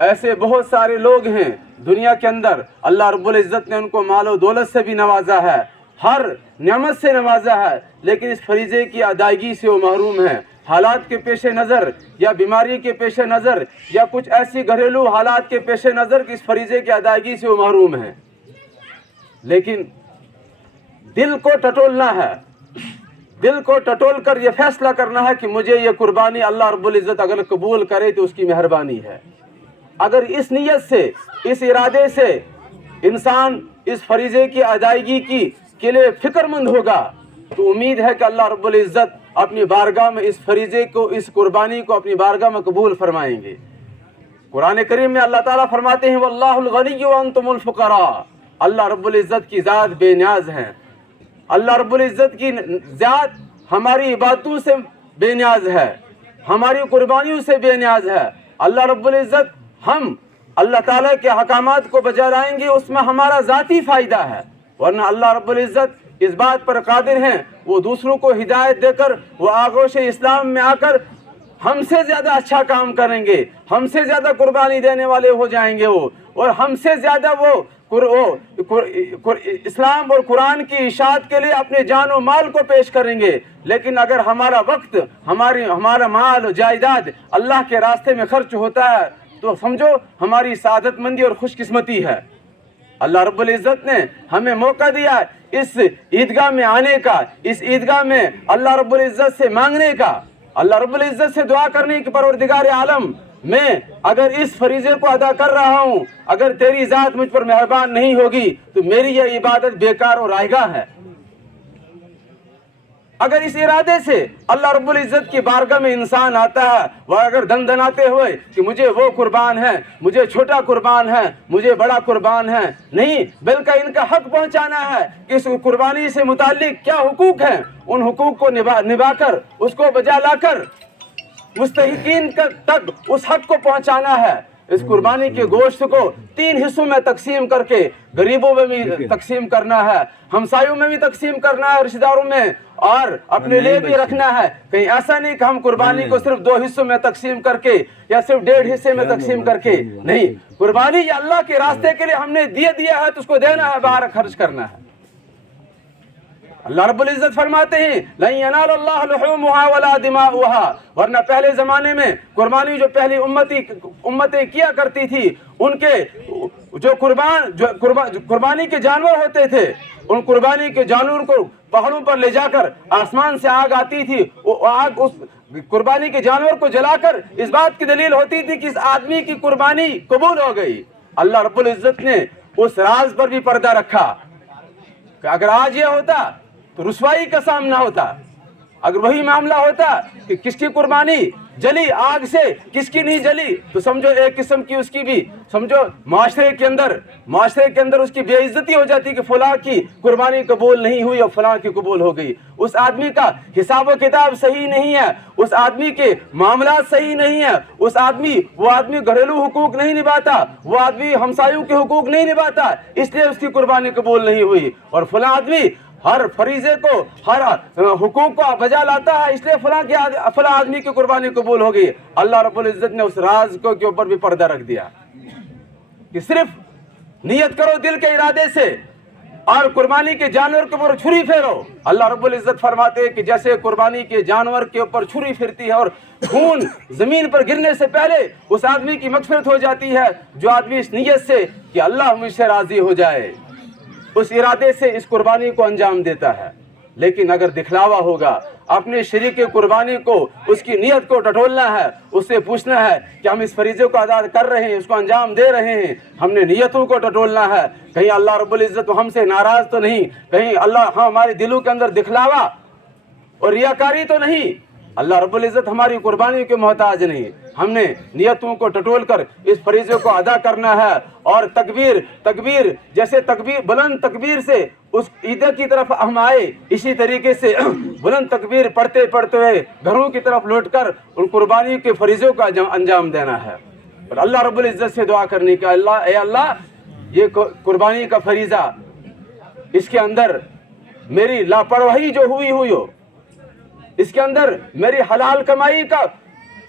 ایسے بہت سارے لوگ ہیں دنیا کے اندر، اللہ رب العزت نے ان کو مال و دولت سے بھی نوازا ہے، ہر نعمت سے نوازا ہے، لیکن اس فریضے کی ادائیگی سے وہ محروم ہیں۔ حالات کے پیش نظر یا بیماری کے پیش نظر یا کچھ ایسی گھریلو حالات کے پیش نظر کہ اس فریضے کی ادائیگی سے وہ محروم ہیں۔ لیکن دل کو ٹٹولنا ہے، دل کو ٹٹول کر یہ فیصلہ کرنا ہے کہ مجھے یہ قربانی اللہ رب العزت اگر قبول کرے تو اس کی مہربانی ہے۔ اگر اس نیت سے، اس ارادے سے انسان اس فریضے کی ادائیگی کے لیے فکر مند ہوگا تو امید ہے کہ اللہ رب العزت اپنی بارگاہ میں اس فریضے کو، اس قربانی کو اپنی بارگاہ میں قبول فرمائیں گے۔ قرآن کریم میں اللہ تعالیٰ فرماتے ہیں واللہ الغنی وانتم الفقراء، اللہ رب العزت کی ذات بے نیاز ہے، اللہ رب العزت کی ذات ہماری عبادتوں سے بے نیاز ہے، ہماری قربانیوں سے بے نیاز ہے۔ اللہ رب العزت ہم اللہ تعالیٰ کے احکامات کو بجا لائیں گے، اس میں ہمارا ذاتی فائدہ ہے، ورنہ اللہ رب العزت اس بات پر قادر ہیں وہ دوسروں کو ہدایت دے کر، وہ آغوش اسلام میں آ کر ہم سے زیادہ اچھا کام کریں گے، ہم سے زیادہ قربانی دینے والے ہو جائیں گے وہ، اور ہم سے زیادہ وہ اسلام اور قرآن کی اشاعت کے لیے اپنے جان و مال کو پیش کریں گے۔ لیکن اگر ہمارا وقت، ہمارا مال و جائیداد اللہ کے راستے میں خرچ ہوتا ہے تو سمجھو ہماری سعادت مندی اور خوش قسمتی ہے۔ اللہ رب العزت نے ہمیں موقع دیا اس عیدگاہ میں آنے کا، اس عیدگاہ میں اللہ رب العزت سے مانگنے کا، اللہ رب العزت سے دعا کرنے کی پروردگار عالم میں اگر اس فریضے کو ادا کر رہا ہوں، اگر تیری ذات مجھ پر مہربان نہیں ہوگی تو میری یہ عبادت بیکار اور رائے گاہ ہے۔ اگر اس ارادے سے اللہ رب العزت کی بارگاہ میں انسان آتا ہے، وہ اگر دندناتے ہوئے کہ مجھے وہ قربان ہے، مجھے چھوٹا قربان ہے، مجھے بڑا قربان ہے، نہیں، بلکہ ان کا حق پہنچانا ہے کہ اس قربانی سے متعلق کیا حقوق ہیں، ان حقوق کو نبھا کر، اس کو بجا لا کر مستحقین تک اس حق کو پہنچانا ہے۔ اس قربانی کے گوشت کو 3 حصوں میں تقسیم کر کے غریبوں میں بھی تقسیم کرنا ہے، ہمسایوں میں بھی تقسیم کرنا ہے، رشتہ داروں میں، اور اپنے لیے بھی رکھنا ہے۔ کہیں ایسا نہیں کہ ہم قربانی کو صرف 2 حصوں میں تقسیم کر کے یا صرف 1.5 حصے میں تقسیم کر کے، نہیں، قربانی یہ اللہ کے راستے کے لیے ہم نے دیا ہے تو اس کو دینا ہے، باہر خرچ کرنا ہے۔ اللہ رب العزت فرماتے ہیں لَن يَنَالَ اللَّهَ لُحُومُهَا وَلَا دِمَاؤُهَا، ورنہ پہلے زمانے میں قربانی جو پہلی امتیں کیا کرتی تھی، ان کے جو قربانی کے جانور ہوتے تھے، ان قربانی کے جانور کو پہاڑوں پر لے جا کر آسمان سے آگ آتی تھی، وہ آگ اس قربانی کے جانور کو جلا کر اس بات کی دلیل ہوتی تھی کہ اس آدمی کی قربانی قبول ہو گئی۔ اللہ رب العزت نے اس راز پر بھی پردہ رکھا کہ اگر آج یہ ہوتا تو رسوائی کا سامنا ہوتا، اگر وہی معاملہ ہوتا کہ کس کی قربانی جلی آگ سے، کس کی نہیں جلی، تو سمجھو ایک قسم کی اس کی بھی سمجھو معاشرے کے اندر اس کی بے عزتی ہو جاتی کہ فلاں کی قربانی قبول نہیں ہوئی اور فلاں کی قبول ہو گئی۔ اس آدمی کا حساب و کتاب صحیح نہیں ہے، اس آدمی کے معاملات صحیح نہیں ہے، وہ آدمی گھریلو حقوق نہیں نبھاتا، وہ آدمی ہمسایوں کے حقوق نہیں نبھاتا، اس لیے اس کی قربانی قبول نہیں ہوئی، اور فلاں آدمی ہر فریضے کو، ہر حقوق کو بجا لاتا ہے، اس لیے فلاں آدمی کی قربانی قبول ہو گئی۔ اللہ رب العزت نے اس راز کے اوپر بھی پردہ رکھ دیا کہ صرف نیت کرو دل کے ارادے سے اور قربانی کے جانور کے اوپر چھری پھیرو۔ اللہ رب العزت فرماتے ہیں کہ جیسے قربانی کے جانور کے اوپر چھری پھرتی ہے اور خون زمین پر گرنے سے پہلے اس آدمی کی مغفرت ہو جاتی ہے، جو آدمی اس نیت سے کہ اللہ مجھ سے راضی ہو جائے، اس ارادے سے اس قربانی کو انجام دیتا ہے۔ لیکن اگر دکھلاوا ہوگا، اپنے شریک قربانی کو، اس کی نیت کو ٹٹولنا ہے، اس سے پوچھنا ہے کہ ہم اس فریضے کو ادا کر رہے ہیں، اس کو انجام دے رہے ہیں، ہم نے نیتوں کو ٹٹولنا ہے، کہیں اللہ رب العزت ہم سے ناراض تو نہیں، کہیں اللہ ہمارے دلوں کے اندر دکھلاوا اور ریاکاری تو نہیں۔ اللہ رب العزت ہماری قربانی کے محتاج نہیں، ہم نے نیتوں کو ٹٹول کر اس فریضے کو ادا کرنا ہے، اور تکبیر جیسے بلند تکبیر سے اس عید کی طرف ہم آئے، اسی طریقے سے بلند تکبیر پڑھتے ہوئے گھروں کی طرف لوٹ کر ان قربانی کے فریضوں کا انجام دینا ہے، اور اللہ رب العزت سے دعا کرنے کا اے اللہ یہ قربانی کا فریضہ، اس کے اندر میری لاپرواہی جو ہوئی ہو، اس کے اندر میری حلال کمائی کا